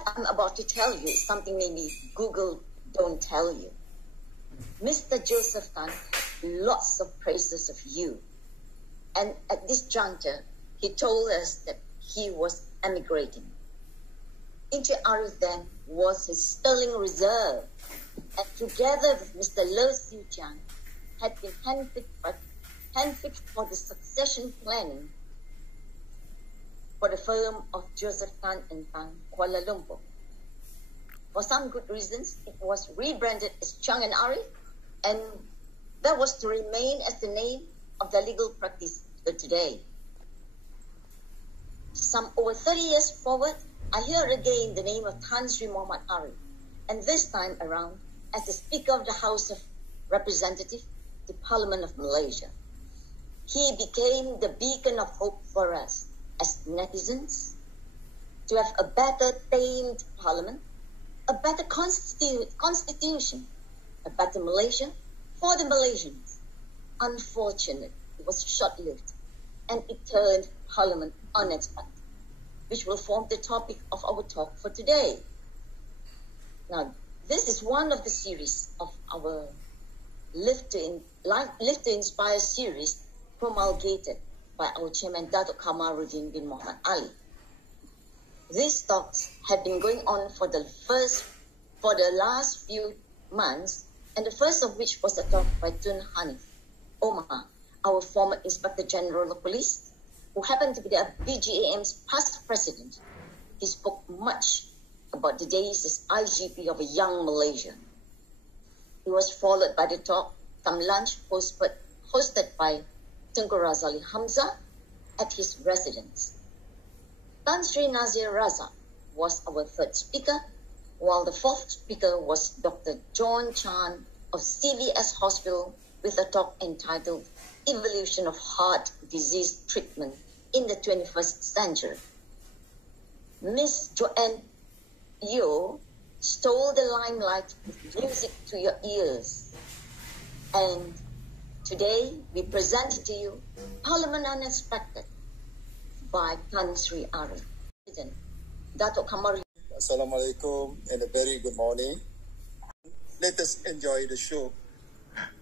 what I'm about to tell you is something maybe Google don't tell you. Mr. Joseph Tan, lots of praises of you. And at this juncture, he told us that he was emigrating. Inche Arif then was his sterling reserve, and together with Mr. Lo Siu Chang, had been handpicked for the succession planning for the firm of Joseph Tan and Tan, Kuala Lumpur. For some good reasons, it was rebranded as Chang and Arif, and that was to remain as the name of the legal practice today. Some over 30 years forward, I hear again the name of Tan Sri Muhammad Arif, and this time around as the Speaker of the House of Representatives, the Parliament of Malaysia. He became the beacon of hope for us as netizens, to have a better tamed parliament, a better constitution, a better Malaysia for the Malaysians. Unfortunately, it was short-lived, and it turned parliament unexpected, which will form the topic of our talk for today. Now, this is one of the series of our Live to Inspire series promulgated by our chairman, Datuk Kamaruddin bin Muhammad Ali. These talks have been going on for the last few months, and the first of which was a talk by Tun Hanif Omar, our former Inspector General of Police, who happened to be the BGAM's past president. He spoke much about the days as IGP of a young Malaysia. He was followed by the talk, some lunch hosted by Tunku Razali Hamzah at his residence. Tan Sri Nazir Razak was our third speaker, while the fourth speaker was Dr. John Chan of CVS Hospital with a talk entitled Evolution of Heart Disease Treatment in the 21st Century. Miss Joanne Yeo stole the limelight with music to your ears. And today we present to you Parliament Unexpected by Tan Sri Arif. Datuk Kamaruddin. Assalamualaikum and a very good morning. Let us enjoy the show.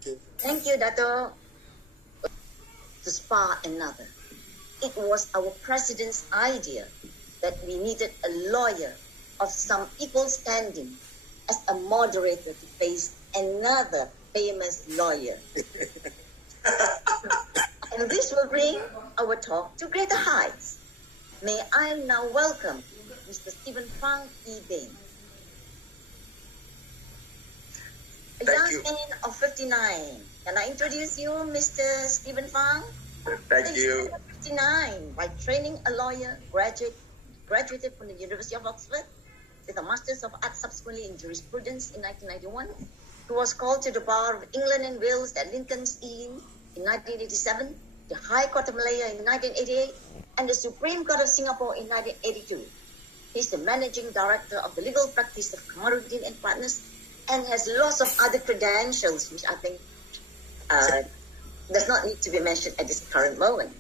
Okay. Thank you, Dato. To spar another. It was our president's idea that we needed a lawyer of some equal standing as a moderator to face another famous lawyer. And this will bring our talk to greater heights. May I now welcome Mr. Stephen Fang E. Bain. A young man of 59. Can I introduce you, Mr. Stephen Fang? Thank you. 59, by training a lawyer, graduated from the University of Oxford with a Masters of Arts subsequently in Jurisprudence in 1991. He was called to the Bar of England and Wales at Lincoln's Inn in 1987, the High Court of Malaya in 1988, and the Supreme Court of Singapore in 1982. He's the Managing Director of the Legal Practice of Kamaruddin and Partners and has lots of other credentials, which I think does not need to be mentioned at this current moment.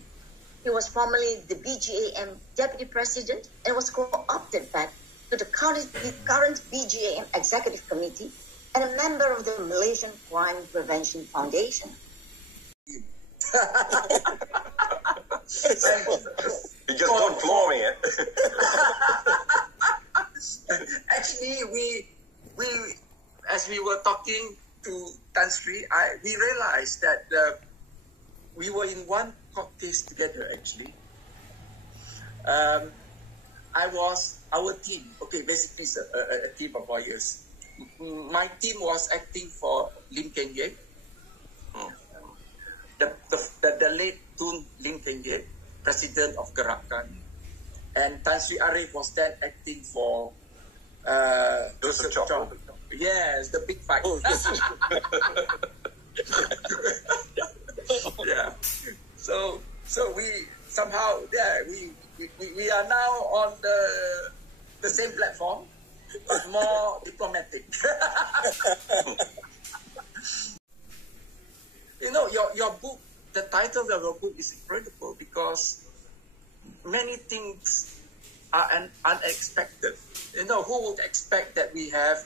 He was formerly the BGAM Deputy President and was co-opted back to the current BGAM Executive Committee and a member of the Malaysian Crime Prevention Foundation. You just don't floor me. Actually, we as we were talking to Tan Sri, we realized that we were in one court case together. Actually, our team. Okay, basically it's a team of lawyers. My team was acting for Lim Keng Yeh, the late Tun Lim Keng Yeh, President of Gerakan, and Tan Sri Arif was then acting for Joseph Chong. Yes, the big fight. Yeah. So we somehow we are now on the same platform, but more diplomatic. You know, your book, the title of your book is incredible because many things are unexpected. Who would expect that we have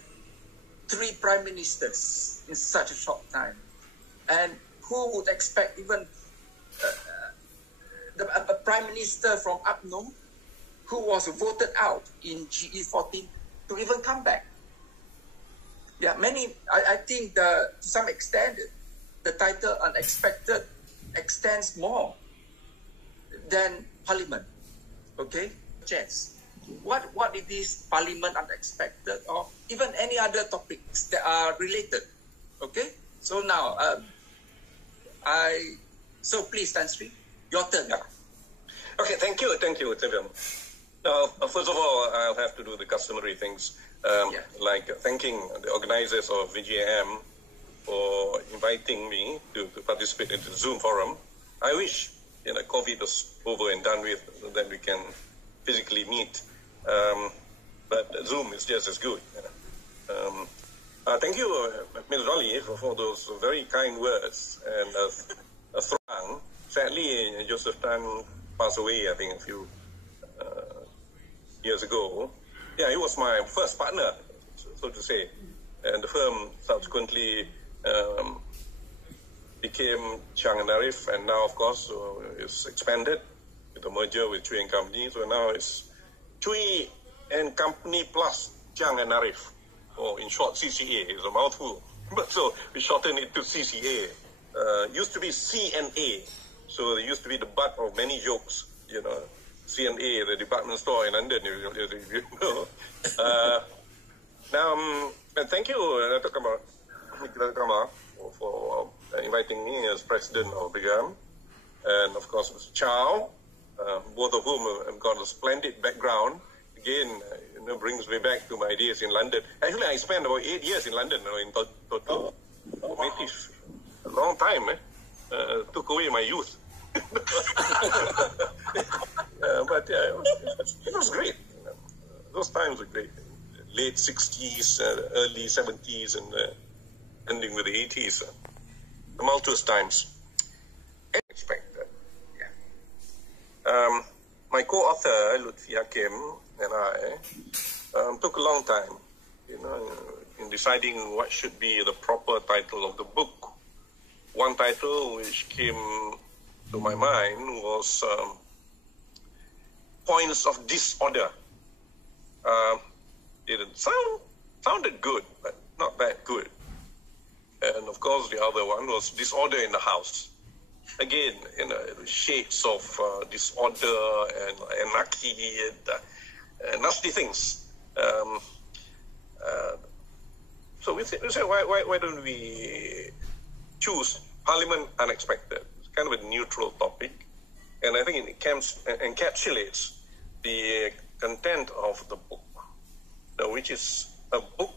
3 prime ministers in such a short time? And who would expect even a prime minister from UMNO who was voted out in GE14 to even come back? Yeah, I think to some extent, the title unexpected extends more than Parliament. Okay? Chance. What it is Parliament unexpected, or even any other topics that are related. Okay? So now, so please, Tan Sri, your turn. Yeah. Okay, thank you, Tivim. Now, first of all, I'll have to do the customary things, like thanking the organizers of VGM for inviting me to participate in the Zoom forum. I wish COVID was over and done with, so that we can physically meet. But Zoom is just as good. Thank you, Ms. Dolly, for those very kind words. And Thrang, sadly, Joseph Tan passed away, I think, a few years ago. Yeah, he was my first partner, so to say. And the firm subsequently became Chiang and Arif, and now, of course, it's expanded with the merger with Chui and Company. So now it's Chui and Company plus Chiang and Arif, or in short, CCA. It's a mouthful. But so we shortened it to CCA. Used to be CNA. So it used to be the butt of many jokes, CNA, the department store in London, if you know. Now, and thank you, Dr. Kamar, for inviting me as president of BIGAM, and of course, Mr. Chow, both of whom have got a splendid background. Again, brings me back to my days in London. Actually, I spent about 8 years in London, in total. A long time, took away my youth. But it was great. Those times were great. Late 60s, early 70s, and ending with the 80s. Tumultuous times. Unexpected. Yeah. My co-author, Lutfi Hakim, and I took a long time, in deciding what should be the proper title of the book. One title which came to my mind was Points of Disorder. It sounded good, but not that good. And of course, the other one was Disorder in the House. Again, shades of disorder and anarchy and nasty things. So we say, why don't we choose Parliament Unexpected? It's kind of a neutral topic, and I think it encapsulates the content of the book, which is a book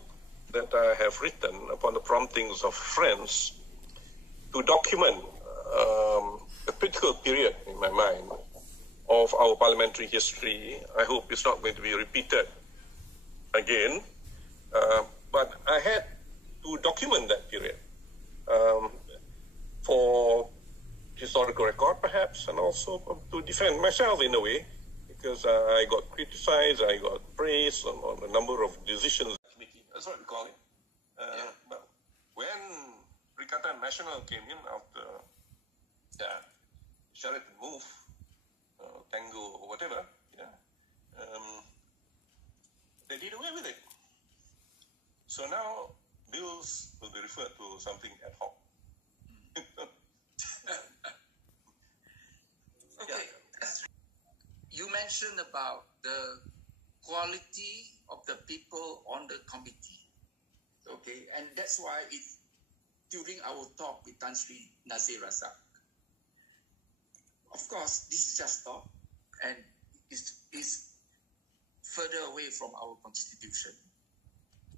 that I have written upon the promptings of friends to document a critical period in my mind of our parliamentary history. I hope it's not going to be repeated again, but I had to document that period for historical record, perhaps, and also to defend myself in a way, because I got criticized, I got praised on a number of decisions. That's what we call it. But when Perikatan Nasional came in after Sheraton Move, Tango, or whatever, they did away with it. So now bills will be referred to something ad hoc. Okay. You mentioned about the quality of the people on the committee. Okay, and that's why during our talk with Tan Sri Nazir Razak, of course, this is just talk and is further away from our constitution.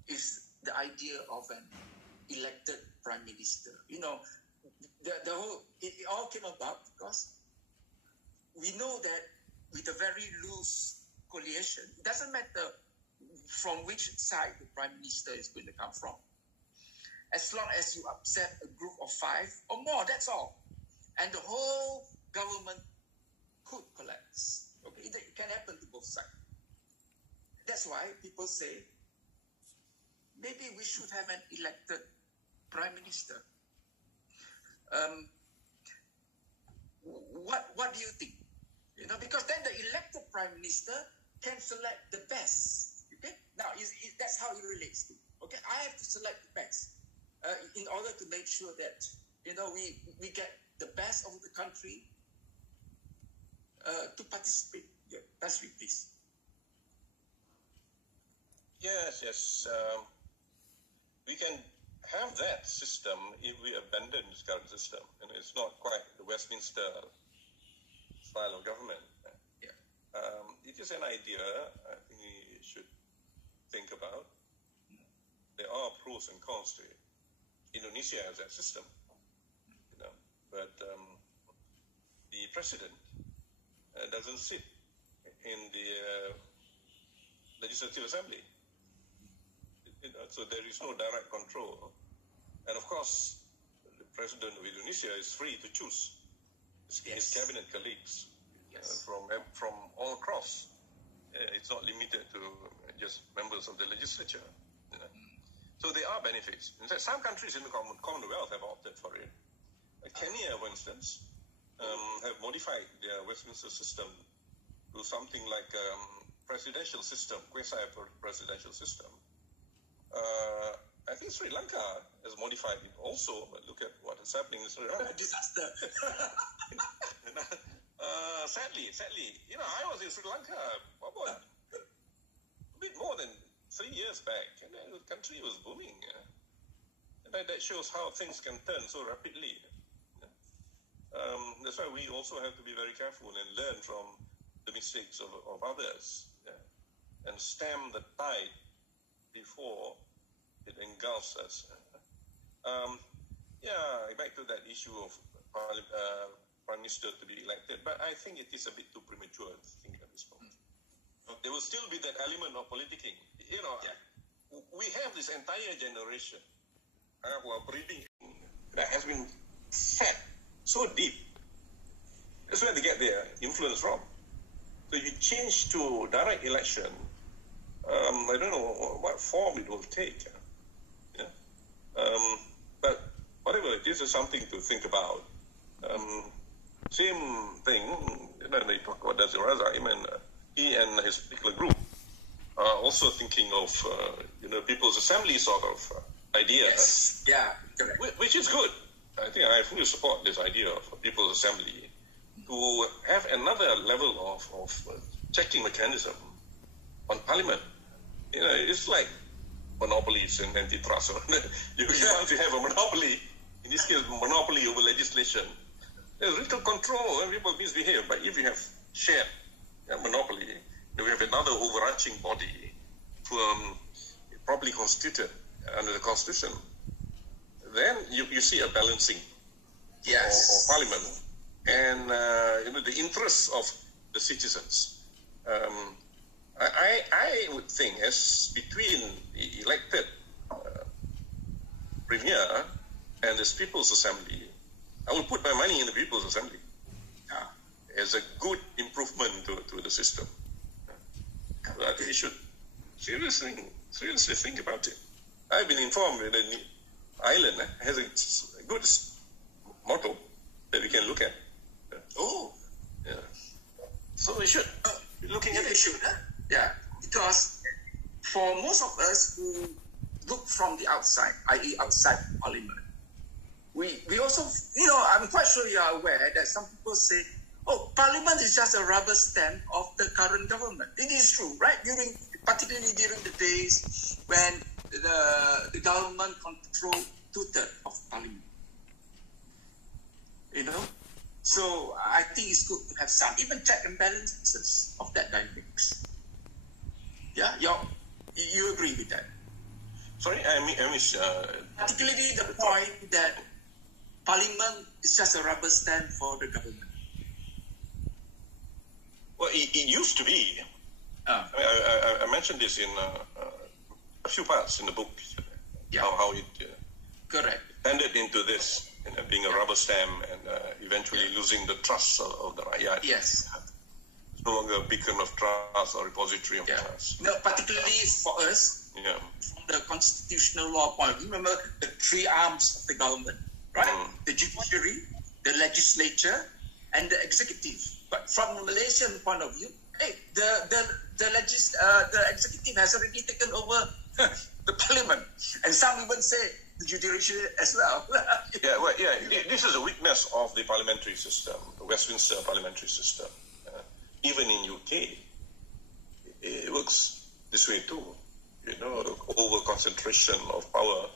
Is the idea of an elected prime minister. The whole, it all came about because we know that with a very loose coalition, it doesn't matter from which side the prime minister is going to come from. As long as you upset a group of 5 or more, that's all. And the whole government could collapse. Okay, it can happen to both sides. people say, maybe we should have an elected prime minister. What do you think? Because then the elected prime minister can select the best. Okay, now that's how it relates to. Okay, I have to select the best in order to make sure that we get the best of the country to participate. Yeah, that's it, please. Yes. We can have that system if we abandon this current system. And it's not quite the Westminster style of government. Yeah. It is an idea I think we should think about. There are pros and cons to it. Indonesia has that system, but the president doesn't sit in the Legislative Assembly. So there is no direct control. And of course, the president of Indonesia is free to choose his cabinet colleagues from all across. It's not limited to just members of the legislature. So there are benefits. In fact, some countries in the Commonwealth have opted for it. Kenya, for instance, have modified their Westminster system to something like presidential system, quasi-presidential system. I think Sri Lanka has modified it also, but look at what is happening in Sri Lanka. Disaster. Sadly, I was in Sri Lanka about a bit more than 3 years back, and the country was booming. And that shows how things can turn so rapidly. That's why we also have to be very careful and learn from the mistakes of others, and stem the tide before it engulfs us. Back to that issue of Prime Minister to be elected, but I think it is a bit too premature to think at this moment. There will still be that element of politicking. We have this entire generation who are breeding that has been fed so deep. That's where they get their influence from. So if you change to direct election, I don't know what form it will take. But whatever it is something to think about. Same thing, they talk about Dazir Razak, and he and his particular group are also thinking of, People's Assembly sort of idea. Yes, yeah, correct. Which is good. I think I fully support this idea of People's Assembly to have another level of checking mechanism on Parliament. It's like monopolies and antitrust. You want to have a monopoly, in this case, monopoly over legislation. There's little control and people misbehave. But if you have shared monopoly, then we have another overarching body properly constituted under the Constitution. Then you see a balancing of Parliament and the interests of the citizens. I would think as between the elected Premier and this People's Assembly, I will put my money in the People's Assembly as a good improvement to the system. I think you should seriously think about it. I've been informed that the island has a good motto that we can look at. So we should be looking at it. We should, because for most of us who look from the outside, i.e. outside Parliament, we also, I'm quite sure you are aware that some people say, Parliament is just a rubber stamp of the current government. It is true, right? Particularly during the days when the government controlled 2/3 of Parliament. So I think it's good to have some even check and balances of that dynamics. Yeah, you agree with that? Sorry, I miss. Particularly the point that Parliament is just a rubber stamp for the government. Well, it used to be. I mentioned this in a few parts in the book. How it correct tended into this, being a rubber stamp and eventually losing the trust of the rakyat. Yes. It's no longer a beacon of trust or repository of trust. No, particularly for us, Yeah. from the constitutional law point of view, remember the three arms of the government, right? The judiciary, the legislature, and the executive. But from the Malaysian point of view, hey, the executive has already taken over the parliament, and some even say the judiciary as well. This is a weakness of the parliamentary system, the Westminster parliamentary system. Even in UK, it works this way too. Over concentration of power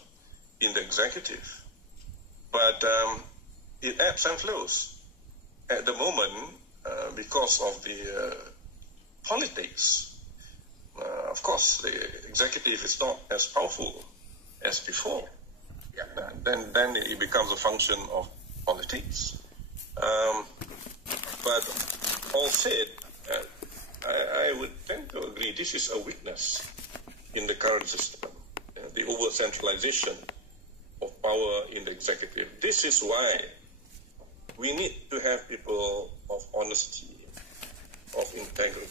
in the executive. But it ebbs and flows. At the moment, because of the politics, of course, the executive is not as powerful as before. Then it becomes a function of politics. But all said, I would tend to agree this is a weakness in the current system, the over-centralization of power in the executive. This is why we need to have people of honesty, of integrity,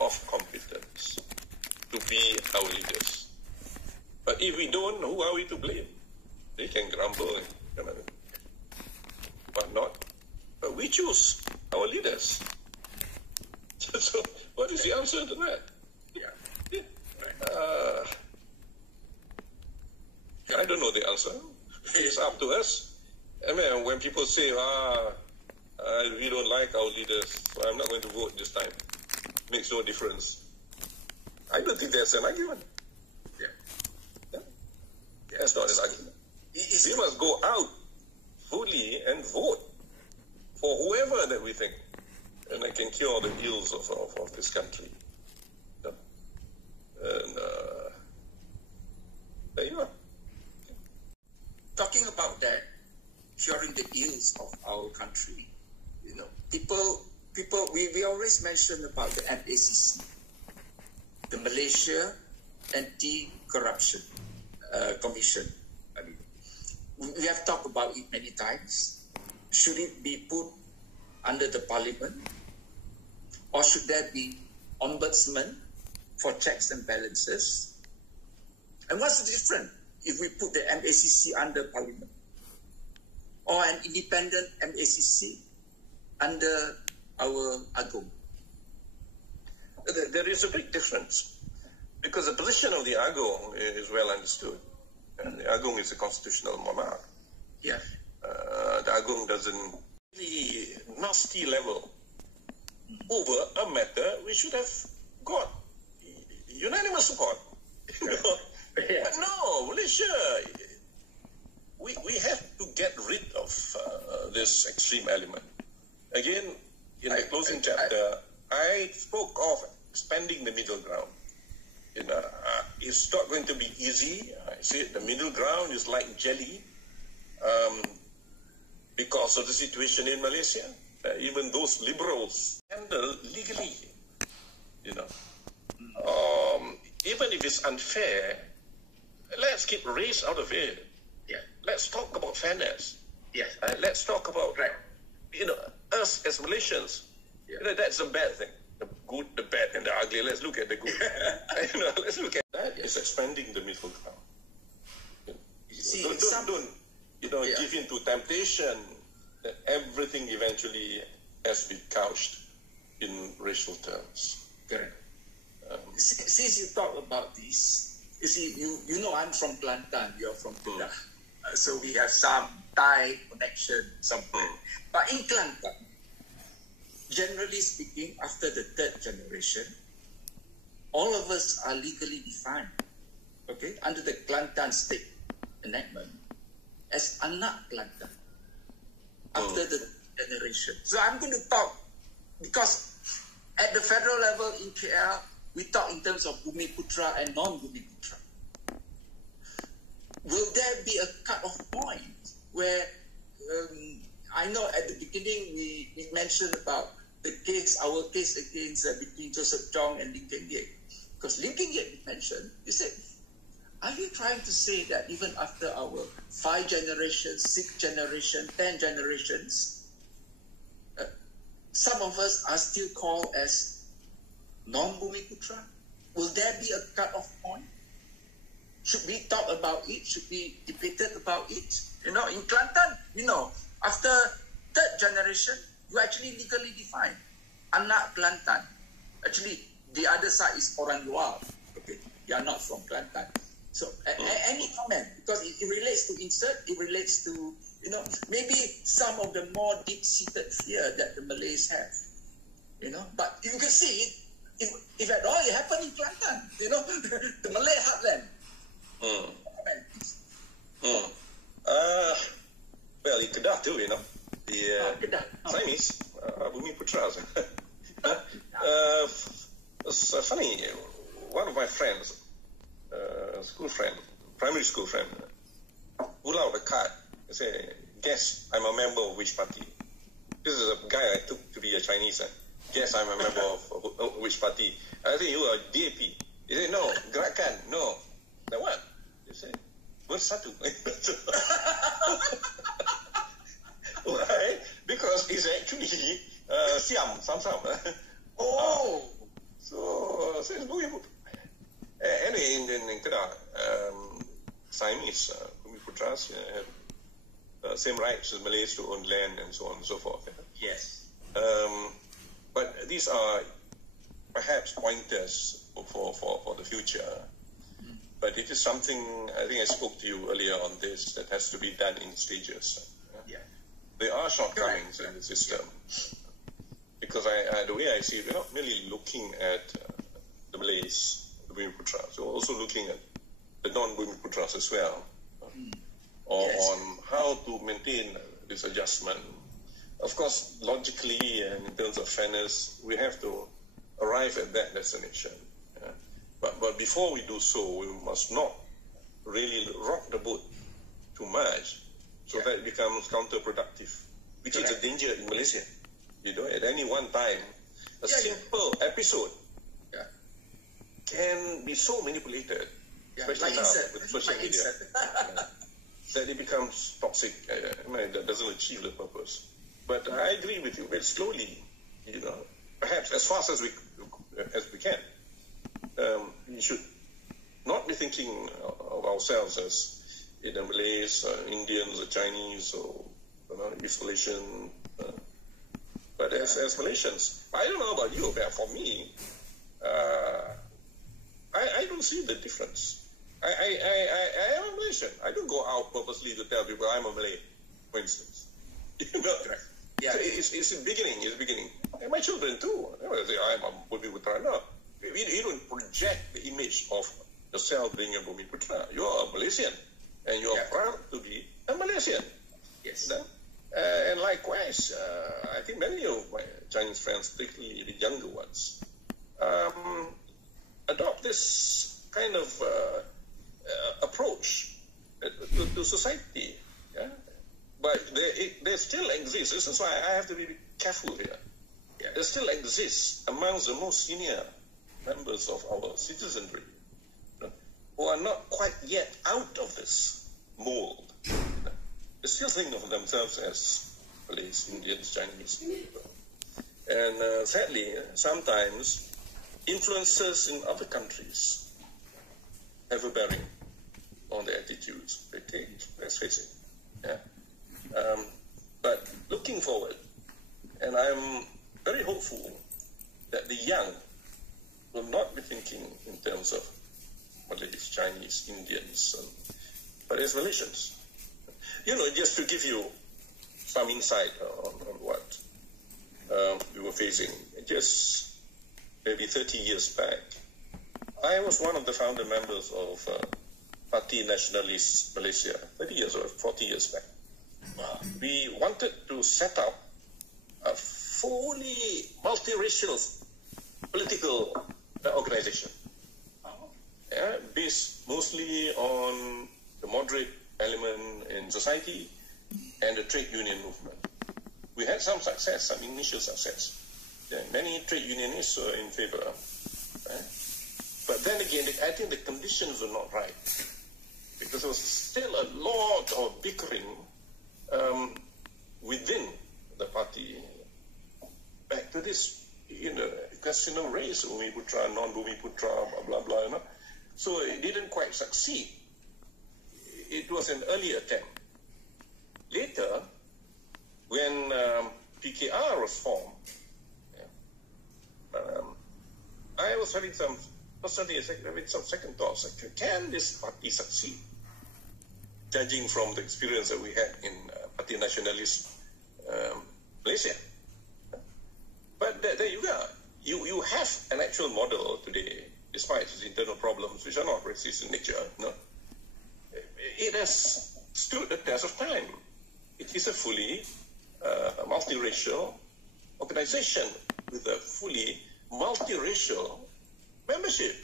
of competence to be our leaders. But if we don't, who are we to blame? They can grumble, but not. But we choose our leaders. So what is the answer to that? I don't know the answer. It's up to us. I mean, when people say, we don't like our leaders, so I'm not going to vote this time. Makes no difference. I don't think that's an argument. That's not an argument. We must go out fully and vote for whoever that we think and that can cure the ills of this country. And there you are. Talking about that, curing the ills of our country, people, we always mention about the MACC, the Malaysia Anti-Corruption Commission. I mean, we have talked about it many times. Should it be put under the parliament, or should there be ombudsman for checks and balances? And what's the difference if we put the MACC under parliament, or an independent MACC under our Agong? There is a big difference, because the position of the Agong is well understood. And the Agong is a constitutional monarch. Yeah. The Agong doesn't really nasty level over a matter we should have got unanimous support. But no, Malaysia, we have to get rid of this extreme element. Again, in the closing chapter, I spoke of expanding the middle ground. It's not going to be easy. I say the middle ground is like jelly because of the situation in Malaysia. Even those liberals handle legally, even if it's unfair, let's keep race out of it. Yeah. Let's talk about fairness. Yeah. Let's talk about, us as Malaysians. Yeah. That's a bad thing. The good, the bad, and the ugly. Let's look at the good. Let's look at that. It's expanding the middle ground. See, don't give in to temptation that everything eventually has to be couched in racial terms. Correct. Since you talk about this, you see, I'm from Kelantan, you're from Kedah. So we have some Thai connection somewhere. But in Kelantan, generally speaking, after the third generation, all of us are legally defined, under the Kelantan State Enactment as anak Kelantan after the generation. So I'm going to talk, because at the federal level in KL, we talk in terms of Bumiputra and non-Bumiputra. Will there be a cut-off point where, I know at the beginning we mentioned about our case against between Joseph Chong and Lim Keng Yek. Because Lim Keng Yek mentioned, he said, are you trying to say that even after our 5 generations, 6 generations, 10 generations, some of us are still called as non-Bumiputra? Will there be a cut-off point? Should we talk about it? Should we debate about it? In Kelantan, after third generation, you actually legally define anak Kelantan. Actually, the other side is orang luar. Okay, they are not from Kelantan. So, any comment? Because it relates to insert, it relates to, maybe some of the more deep-seated fear that the Malays have. But you can see it, if at all it happened in Kelantan, the Malay heartland. Well, in Kedah too, the Siamese, Bumiputras. It's funny, one of my friends, primary school friend, pull out a card and say, guess I'm a member of which party. This is a guy I took to be a Chinese. Guess I'm a member of which party. I think you are DAP. He said, no, Gerakan, no. Then what? He said, Bersatu. Why? Because it's actually Siam, Sam. Oh! So it's anyway, in Kedah, Siamese, Bumiputras have same rights as Malays to own land and so on and so forth. Yes. But these are perhaps pointers for the future. But it is something, I think I spoke to you earlier on this, that has to be done in stages. Yeah. There are shortcomings in the system. Because the way I see it, we're not merely looking at the Malays, the Bumiputras, we're also looking at the non-Bumiputras as well, on how to maintain this adjustment. Of course, logically and in terms of fairness, we have to arrive at that destination. But before we do so, we must not really rock the boat too much so that it becomes counterproductive, which is a danger in Malaysia. At any one time, a simple episode can be so manipulated, especially now with social media, that it becomes toxic. That doesn't achieve the purpose. But I agree with you. Very slowly, perhaps as fast as we can. We should not be thinking of ourselves as either Malays, Indians, or Chinese, or East Malaysian. But as Malaysians, I don't know about you, but for me, I don't see the difference. I am a Malaysian. I don't go out purposely to tell people I'm a Malay, for instance. Yeah. So it's beginning. And my children too. They say I'm a Bumiputra. No, you don't project the image of yourself being a Bumiputra. You are a Malaysian, and you are proud to be a Malaysian. Yes. And likewise, I think many of my Chinese friends, particularly the younger ones, adopt this kind of approach to society. Yeah? But they still exist. This is why I have to be careful here. Yeah. They still exist amongst the most senior members of our citizenry who are not quite yet out of this mold. They still think of themselves as Malays, Indians, Chinese. And sadly, sometimes influences in other countries have a bearing on the attitudes they take. Let's face it. Yeah. But looking forward, and I'm very hopeful that the young will not be thinking in terms of Malays, Chinese, Indians, but as Malaysians. Just to give you some insight on what we were facing, just maybe 30 years back, I was one of the founder members of Parti Nasionalis Malaysia, 30 years or 40 years back. We wanted to set up a fully multiracial political organization, based mostly on the moderate element in society and the trade union movement. We had some success, some initial success. Many trade unionists were in favor. But then again, I think the conditions were not right, because there was still a lot of bickering within the party back with this, question of race, Bumiputra, non-Bumiputra, blah, blah, blah, So it didn't quite succeed. It was an early attempt. Later, when PKR was formed, I was having some second thoughts. Like, can this party succeed? Judging from the experience that we had in Parti Nasionalis Malaysia. But there you go. You have an actual model today, despite its internal problems, which are not racist in nature. It has stood the test of time. It is a fully multiracial organization with a fully multiracial membership.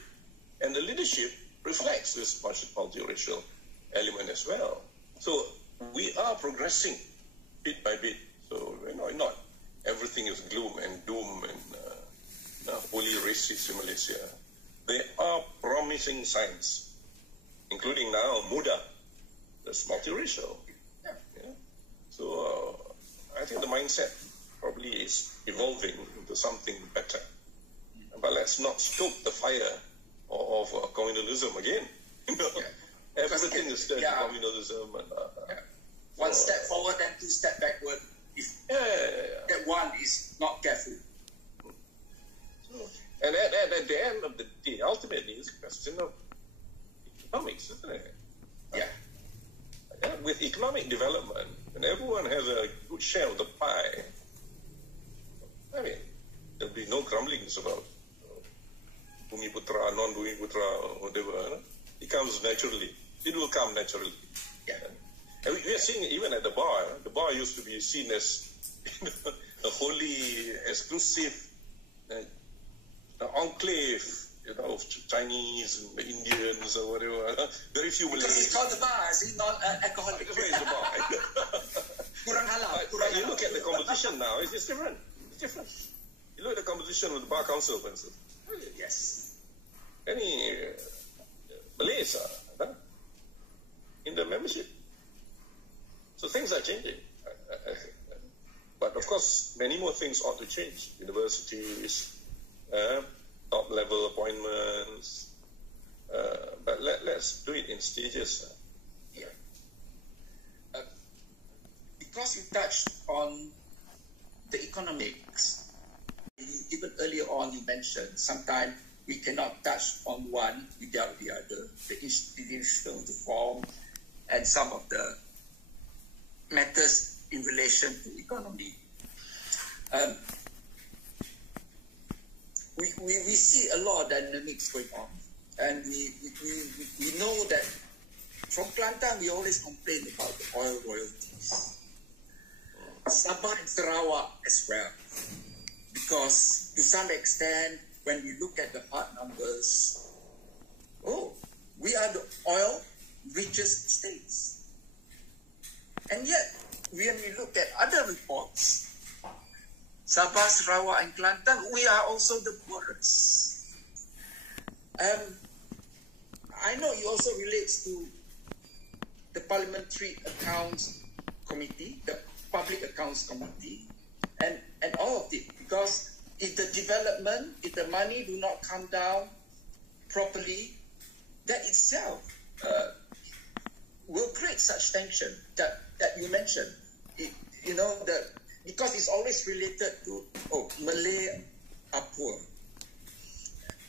And the leadership reflects this multiracial element as well. So we are progressing bit by bit. So not everything is gloom and doom and wholly racist in Malaysia. There are promising signs, including now MUDA, that's multiracial. Yeah. So I think the mindset probably is evolving into something better. But let's not stoke the fire of communalism again. Everything is still communalism. And, one step forward and two steps backward. If that one is not careful. And at the end of the day, ultimately, it's a question of economics, isn't it? Yeah. With economic development, when everyone has a good share of the pie, I mean, there'll be no grumblings about Bumiputra, non-Bumiputra, whatever. It comes naturally. It will come naturally. Yeah. And we are seeing it even at the bar. The bar used to be seen as a wholly exclusive enclave, of Chinese and Indians or whatever. Very few Malays. Because it's called the bar, it's not alcoholic. That's why it's the bar. Kurang halal. But you look at the composition now, it's different. It's different. You look at the composition of the Bar Council, for instance. Yes. Any Malays are in the membership. So things are changing. But of course, many more things ought to change. Universities, top-level appointments. But let's do it in stages. Yeah. Because you touched on the economics, even earlier on you mentioned sometimes we cannot touch on one without the other, the institutional reform and some of the matters in relation to economy. We see a lot of dynamics going on, and we know that from Kelantan we always complain about the oil royalties. Sabah and Sarawak as well, because to some extent when we look at the hard numbers, we are the oil richest states. And yet, when we look at other reports, Sabah, Sarawak, and Kelantan, we are also the poorest. I know it also relates to the Parliamentary Accounts Committee, the Public Accounts Committee, and all of it. Because if the development, if the money do not come down properly, that itself will create such tension that you mentioned. Because it's always related to, Malay are poor.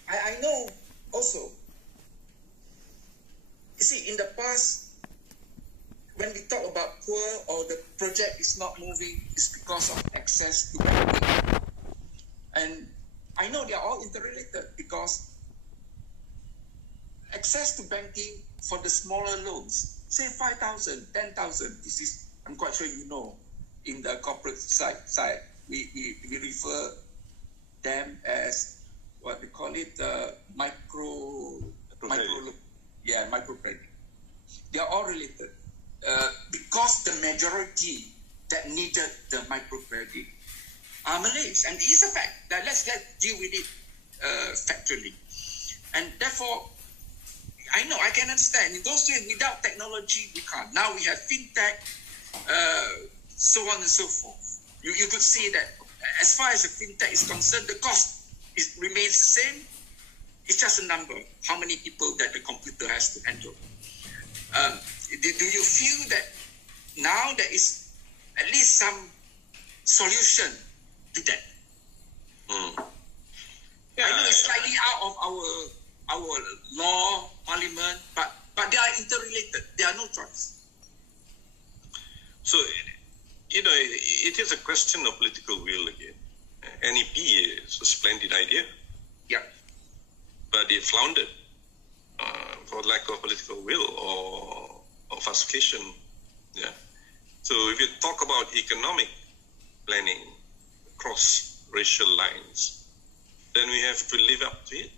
I know also, you see, in the past, when we talk about poor or the project is not moving, it's because of access to banking. And I know they are all interrelated because access to banking for the smaller loans, say 5,000, 10,000, this is, I'm quite sure you know, in the corporate side, we refer them as what they call it, microcredit. They are all related because the majority that needed the microcredit are Malays, and it is a fact. That let's deal with it factually, and therefore, I know I can understand. In those days, without technology, we can't. Now we have fintech. So on and so forth. You could see that as far as the fintech is concerned, the cost remains the same. It's just a number, how many people that the computer has to handle. Do you feel that now there is at least some solution to that? Yeah, I know it's slightly out of our law, parliament, but they are interrelated. There are no choice. So, it is a question of political will again. NEP is a splendid idea. Yeah. But it floundered for lack of political will or fascination. Yeah. So if you talk about economic planning across racial lines, then we have to live up to it.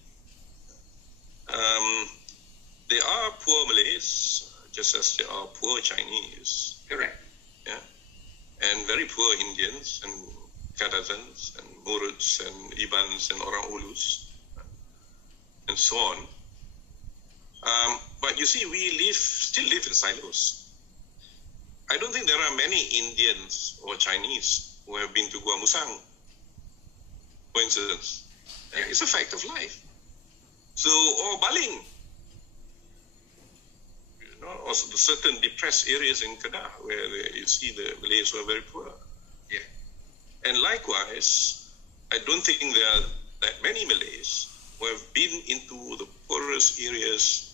There are poor Malays, just as there are poor Chinese. Correct. Yeah. And very poor Indians and Kadazans and Muruts and Ibans and Orang Ulus and so on. But you see, we still live in silos. I don't think there are many Indians or Chinese who have been to Gua Musang, for instance. Yeah, it's a fact of life. So, or Baling, or certain depressed areas in Kedah where you see the Malays who are very poor. Yeah. And likewise, I don't think there are that many Malays who have been into the poorest areas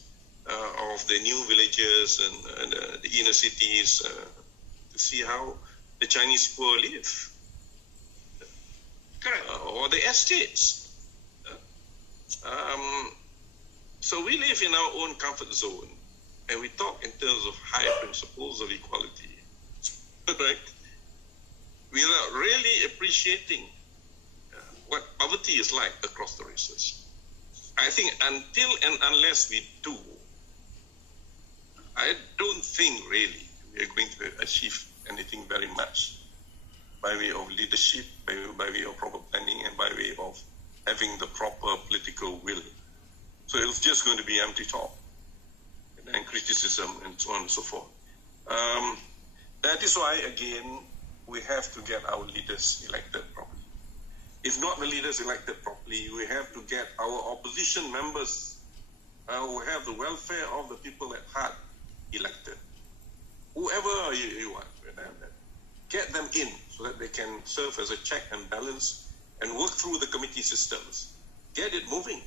of the new villages and the inner cities to see how the Chinese poor live. Correct. Or the estates. So we live in our own comfort zone, and we talk in terms of high principles of equality, right? Without really appreciating what poverty is like across the races. I think until and unless we do, I don't think really we are going to achieve anything very much by way of leadership, by way of proper planning, and by way of having the proper political will. So it's just going to be empty talk and criticism and so on and so forth. That is why, again, we have to get our leaders elected properly. If not the leaders elected properly, we have to get our opposition members who have the welfare of the people at heart elected. Whoever you want, get them in so that they can serve as a check and balance and work through the committee systems. Get it moving.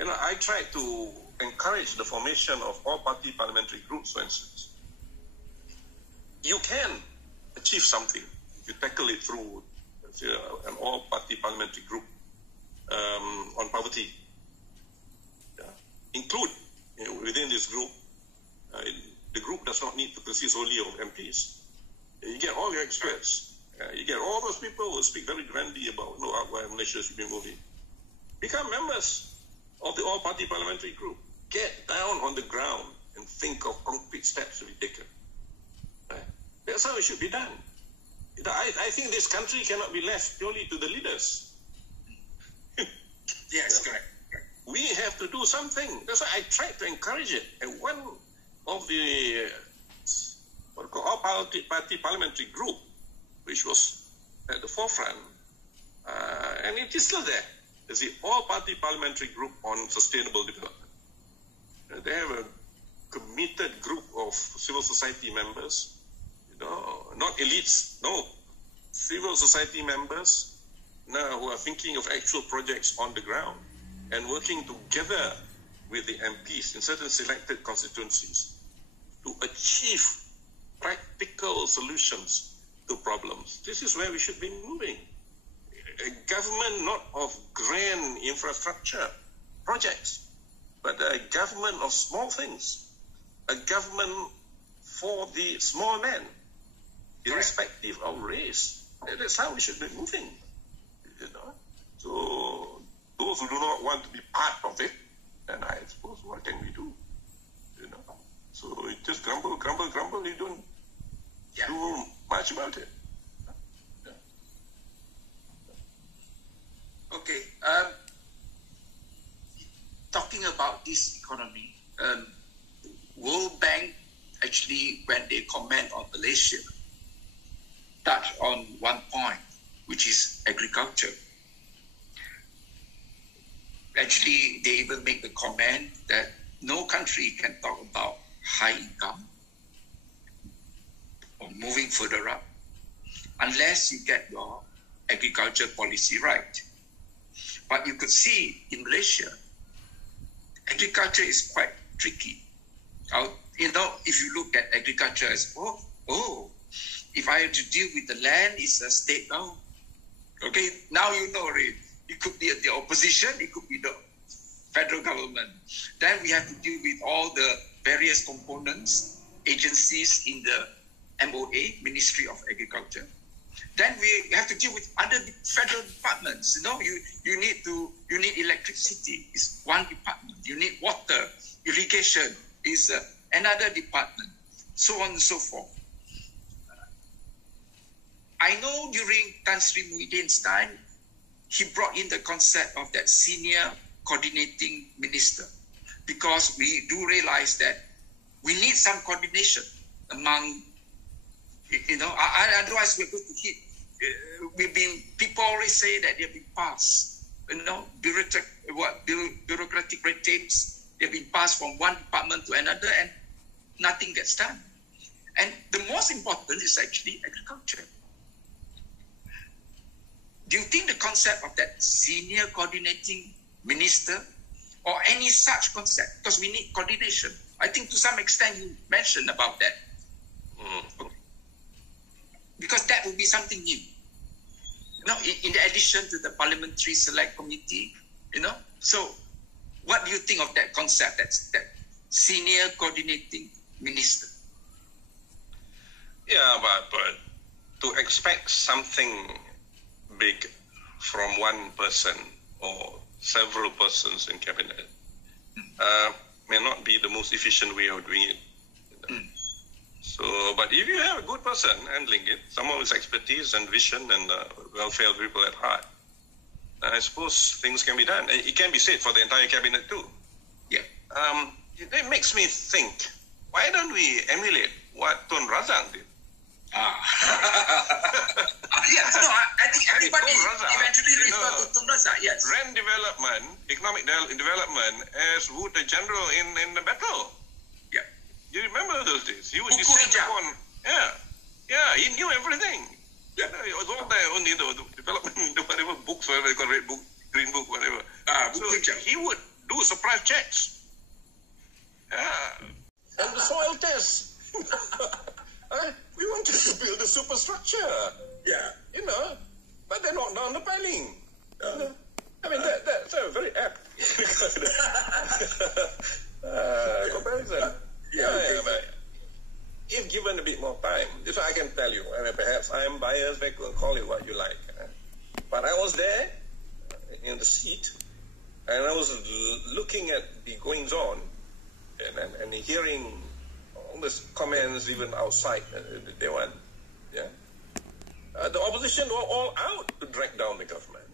I try to encourage the formation of all-party parliamentary groups, for instance. You can achieve something if you tackle it through an all-party parliamentary group on poverty. Include within this group, the group does not need to consist only of MPs. You get all your experts. You get all those people who speak very grandly about where Malaysia should be moving. Become members of the all-party parliamentary group. Get down on the ground and think of concrete steps to be taken. That's how it should be done. I think this country cannot be left purely to the leaders. Yes, correct. We have to do something. That's why I try to encourage it. And one of the all-party parliamentary group, which was at the forefront, and it is still there, is the all-party parliamentary group on sustainable development. They have a committed group of civil society members, not elites, no, civil society members now who are thinking of actual projects on the ground and working together with the MPs in certain selected constituencies to achieve practical solutions to problems. This is where we should be moving. A government not of grand infrastructure projects, but a government of small things, a government for the small man, irrespective of race. That's how we should be moving. So those who do not want to be part of it, then I suppose what can we do? So you just grumble, you don't do much about it. Okay. Talking about this economy, World Bank actually, when they comment on Malaysia, touch on one point which is agriculture. Actually, they even make the comment that no country can talk about high income or moving further up unless you get your agriculture policy right. But you could see in Malaysia, agriculture is quite tricky. If you look at agriculture as, if I have to deal with the land, it's a state now. Okay, now you know already. It could be the opposition, it could be the federal government. Then we have to deal with all the various components, agencies in the MOA, Ministry of Agriculture. Then we have to deal with other federal departments. You need electricity, it's one department. You need water, irrigation is another department, so on and so forth. I know during Tan Sri Muhyiddin's time, he brought in the concept of that senior coordinating minister, because we do realize that we need some coordination among, otherwise we're going to hit. People always say that they've been passed, bureaucratic red tapes, they've been passed from one department to another and nothing gets done. And the most important is actually agriculture. Do you think the concept of that senior coordinating minister or any such concept, because we need coordination? I think to some extent you mentioned about that. Okay. Because that would be something new. In addition to the Parliamentary Select Committee, So what do you think of that concept, that senior coordinating minister? Yeah, but to expect something big from one person or several persons in cabinet may not be the most efficient way of doing it. So, but if you have a good person handling it, someone with expertise and vision and welfare of people at heart, I suppose things can be done. It can be said for the entire cabinet too. Yeah. It makes me think, why don't we emulate what Tun Razak did? I think everybody eventually refer to Tun Razak, yes. Ran development, economic development as would the general in the battle. Yeah. You remember those days? He would descend upon, he knew everything. Yeah. It was all there, only the development, whatever books, whatever they call red book, green book, whatever. So he would do surprise checks. Yeah. And the soil test. We wanted to build a superstructure. Yeah. But they knocked down the piling. I mean, that's a very apt comparison. But if given a bit more time, this I can tell you. I mean, perhaps I am biased, call it what you like. But I was there in the seat, and I was looking at the goings on and hearing all these comments even outside the Dewan. The opposition were all out to drag down the government.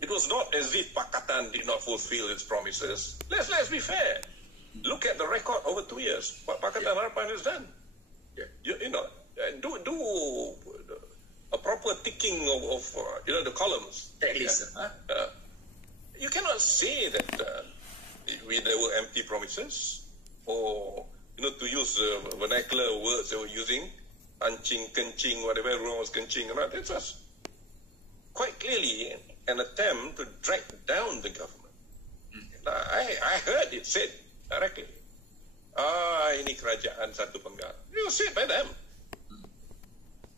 It was not as if Pakatan did not fulfill its promises. Let's be fair. Look at the record over 2 years. What Pakatan Harapan has done. Do a proper ticking of the columns. You cannot say that there were empty promises, or to use vernacular words they were using, anching, kencing, whatever everyone was kencing about. It was quite clearly an attempt to drag down the government. I heard it said directly, ini kerajaan satu penggal. It was said by them.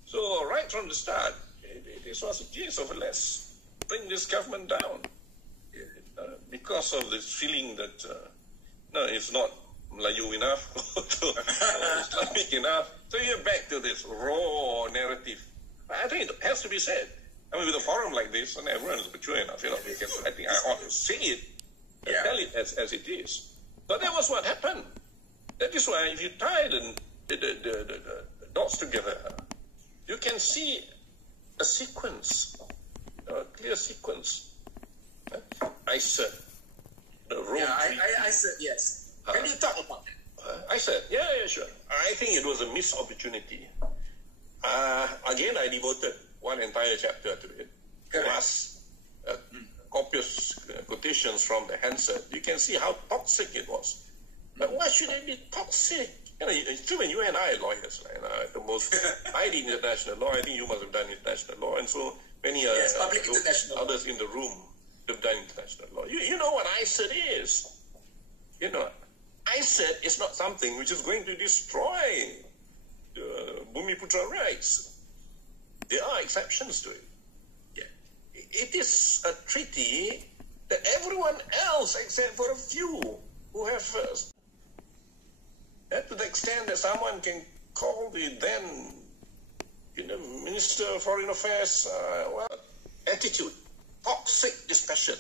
So right from the start, it was a case of let's bring this government down because of this feeling that it's not Melayu enough, Islamic enough. So you're back to this raw narrative. I think it has to be said. I mean, with a forum like this, and everyone is mature enough, I think I ought to say it and tell it as it is. But that was what happened. That is why if you tie the dots together, you can see a sequence, a clear sequence. I said, the road. I said yes. Can you talk about that? I said, sure. I think it was a missed opportunity. Again, I devoted one entire chapter to it, plus copious quotations from the Hansard, you can see how toxic it was. But why should it be toxic? You know, it's true when you and I are lawyers, right? The most, I did international law, I think you must have done international law, and so many public international others in the room have done international law. You know what ICET is. You know, ICET is not something which is going to destroy Bumiputra rights. There are exceptions to it. It is a treaty that everyone else, except for a few who have first. And to the extent that someone can call the then, Minister of Foreign Affairs, attitude, toxic discussion.